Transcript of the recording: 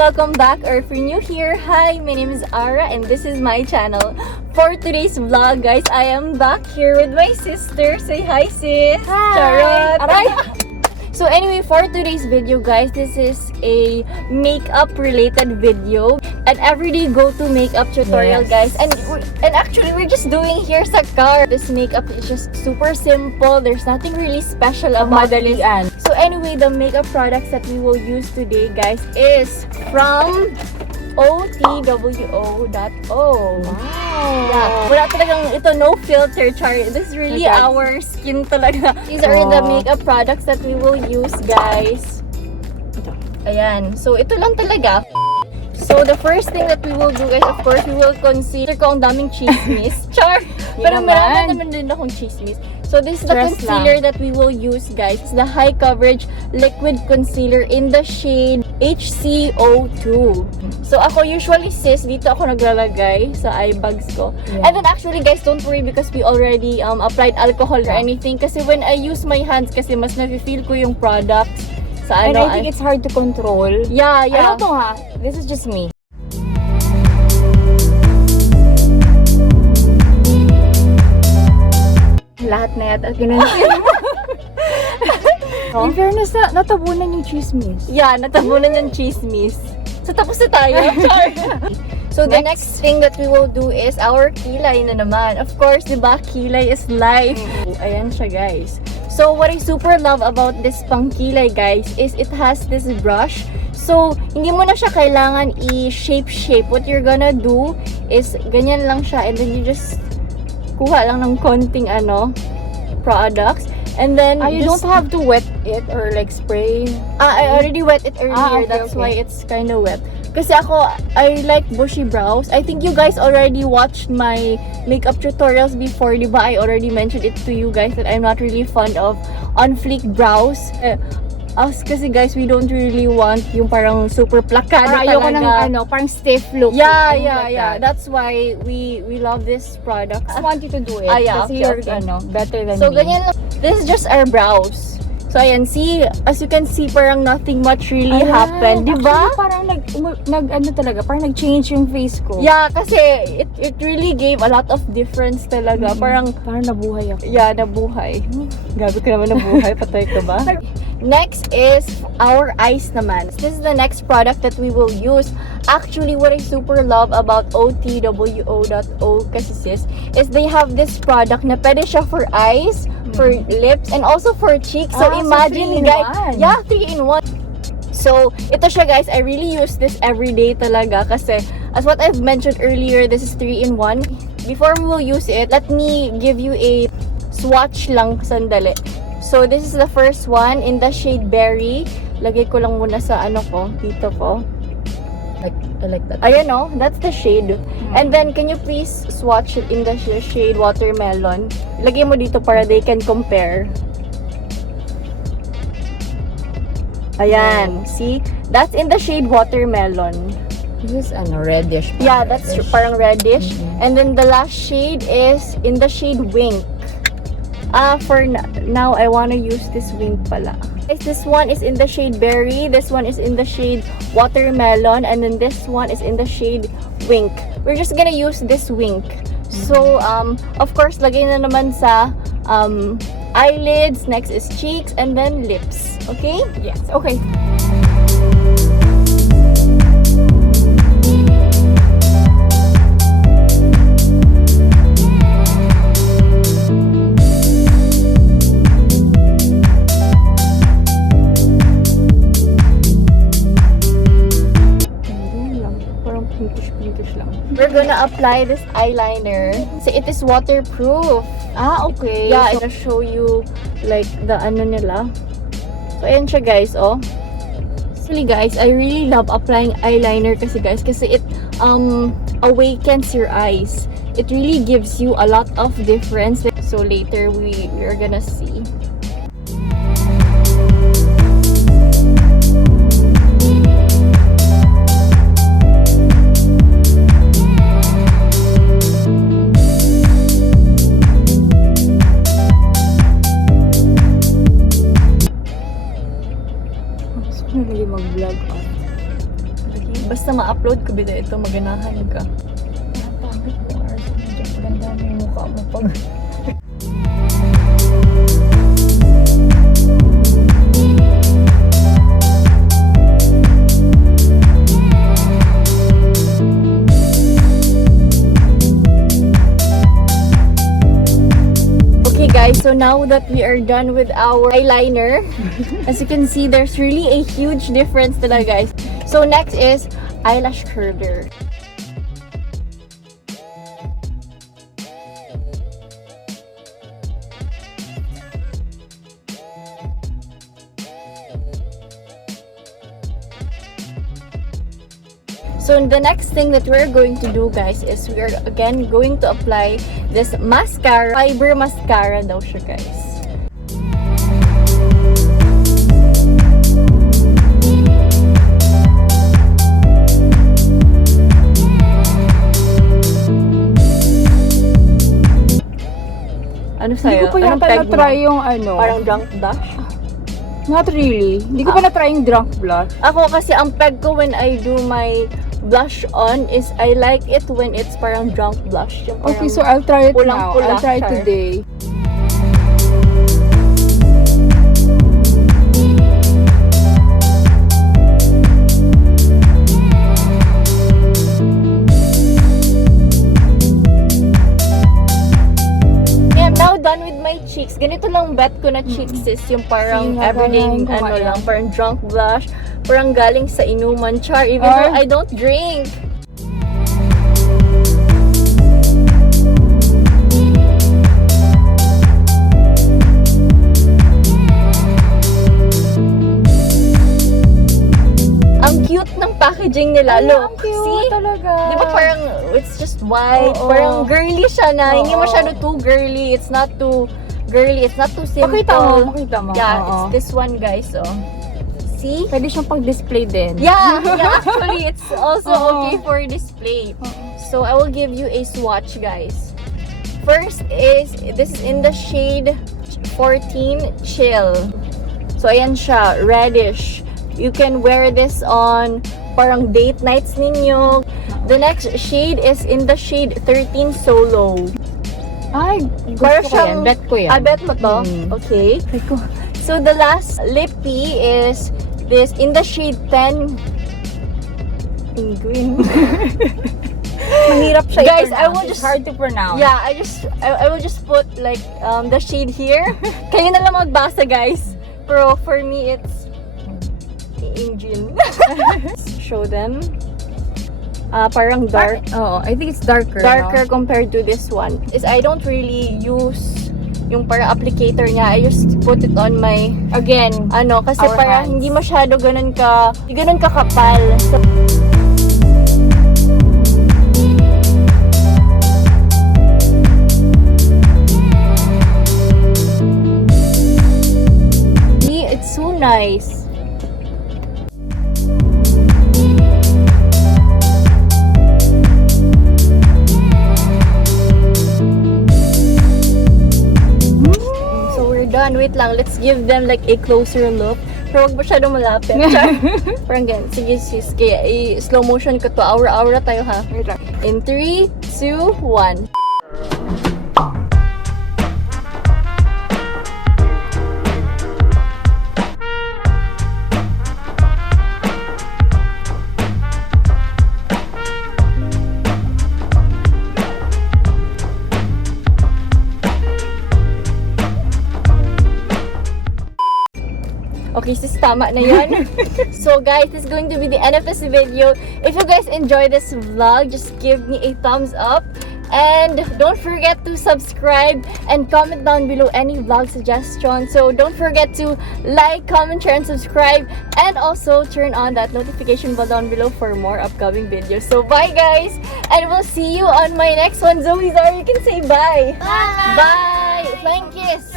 Welcome back, or if you're new here, hi, my name is Ara and this is my channel. For today's vlog, guys, I am back here with my sister. Say hi, sis! Hi! Charot! Aray! So anyway, for today's video, guys, this is a makeup related video, an everyday go-to makeup tutorial, guys. And actually, we're just doing here sa car. This makeup is just super simple. There's nothing really special about this. So anyway, the makeup products that we will use today, guys, is from o.two.oh. Yeah. Wala talagang ito, no filter, char. This is really our skin talaga. These are the makeup products that we will use, guys. Ayan. So, ito lang talaga. So, the first thing that we will do is, of course, we will concealer ko ang daming chismis. Char! Pero marami naman din akong chismis. So, this is the concealer that we will use, guys. It's the high coverage liquid concealer in the shade HC02. So, ako usually, sis, dito ako naglalagay sa eye bags ko. Yeah. And then actually, guys, don't worry because we already applied alcohol or anything. Kasi when I use my hands, kasi mas nafe-feel ko yung products. Sa And I think it's hard to control. Yeah. Ano to ha? This is just me. Lahat na yata kinansin mo. In fairness, natabunan yung chismis. Yeah, natabunan yung chismis. So, tapos na tayo. So, the next thing that we will do is our kilay na naman. Of course, diba, kilay is life. Ayan siya, guys. So, what I super love about this pang kilay, guys, is it has this brush. So, hindi mo na siya kailangan i-shape. What you're gonna do is, ganyan lang siya, and then you just kuha lang ng konting products. And then you don't have to wet it or like spray. I already wet it earlier. That's why it's kind of wet. Kasi ako, I like bushy brows. I think you guys already watched my makeup tutorials before, diba? I already mentioned it to you guys that I'm not really fond of on-fleek brows. Us kasi guys, we don't really want yung parang super plakado talaga. Ayoko ng parang stiff look. Yeah. That's why we love this product. I want you to do it. Yeah, kasi you're better than me. So, ganyan lang. This is just our brows. So, ayan, see, as you can see, parang nothing much really happened, di ba? Parang parang nag-change yung face ko. Yeah, kasi it really gave a lot of difference talaga. Parang nabuhay ako. Yeah, nabuhay. Gabi ka naman nabuhay, patay ka ba? Next is our eyes naman. This is the next product that we will use. Actually, what I super love about o.two.oh kasi sis, is they have this product na pwede siya for eyes, for lips, and also for cheeks. So, imagine, guys. Yeah, 3-in-1. So, ito siya, guys. I really use this every day talaga kasi, as what I've mentioned earlier, this is 3-in-1. Before we will use it, let me give you a swatch lang sandali. So, this is the first one in the shade Berry. Lagay ko lang muna sa dito ko. I like that. Ayan that's the shade. And then, can you please swatch it in the shade Watermelon? Lagay mo dito para they can compare. Ayan, see? That's in the shade Watermelon. This is reddish. Yeah, that's parang reddish. And then the last shade is in the shade Wink. For now, I wanna use this Wink pala. This one is in the shade Berry, this one is in the shade Watermelon, and then this one is in the shade Wink. We're just gonna use this Wink. So, of course, lagay na naman sa eyelids, next is cheeks, and then lips. Okay? Yes. Okay. We're gonna apply this eyeliner. So, it is waterproof. Okay. Yeah, I'm gonna show you like the nila. So, ayan siya, guys, Actually, guys, I really love applying eyeliner kasi it awakens your eyes. It really gives you a lot of difference. So, later we are gonna see. Really mag-vlog. upload ko bida ito, maganahan ka. Pangit mo, Ars. Medyo maganda na yung mukha mo pag... Okay guys, so now that we are done with our eyeliner, as you can see, there's really a huge difference talaga guys. So next is eyelash curler. So the next thing that we're going to do guys is we are again going to apply this mascara. Fiber mascara daw siya guys. Ano Hindi sa'yo? ko pa Anong yata peg mo? na-try yung ano. Parang drunk blush? Not really. Hindi ko pa na-try yung drunk blush. Ako kasi ang peg ko when I do my blush on is I like it when it's parang drunk blush. Yung parang Okay, so I'll try it now. pulang-pula I'll try it siya. today. Okay, I'm now done with my cheeks. Ganito lang bet ko na cheeks is yung parang Sige, everyday gagayahin ko nga lang, yan. parang drunk blush, parang galing sa inuman char, even though I don't drink. Ang cute ng packaging nila. Look, Ang cute see? talaga. Di ba parang it's just white, Oo. parang girly siya na, hindi Oo. masyado too girly, it's not too girly, it's not too simple. Makita mo. Yeah, Oo. it's this one guys, oh. See? Pwede siyang pag-display din. Yeah, actually, it's also Oo. okay for display. Oo. So, I will give you a swatch, guys. First is, this is in the shade 14 Chill. So, ayan siya, reddish. You can wear this on parang date nights ninyo. The next shade is in the shade 13 Solo. Ay, gusto Para ko yan. siyang- Bet ko yan. Bet mo to? Mm. Okay. Bet ko. So, the last lippy is this in the shade 10 Penguin. Mahirap siya Guys, i-pronounce. I will It's just- hard to pronounce. Yeah, I will just put like the shade here. Kayo na lang magbasa, guys. Pero for me, it's Angel. Show them. Parang dark. Oo, I think it's darker. Darker No? compared to this one. Is I don't really use yung parang applicator niya. I just put it on my Again, kasi Our parang hands. hindi masyado ganun kakapal. So, see, it's so nice. So we're done. Wait lang, let's give them like a closer look. Pero wag masyadong malapit. Char. Parang ganyan. Sige sis, kaya i-slow motion ko to. Aura-aura tayo ha. wait lang. In 3, 2, 1. Okay, sis, tama na yun. So guys, this is going to be the end of this video. If you guys enjoy this vlog, just give me a thumbs up. And don't forget to subscribe and comment down below any vlog suggestions. So don't forget to like, comment, share, and subscribe. And also turn on that notification bell down below for more upcoming videos. So bye guys! And we'll see you on my next one. Zoe Zara, you can say bye! Bye! Flying kiss!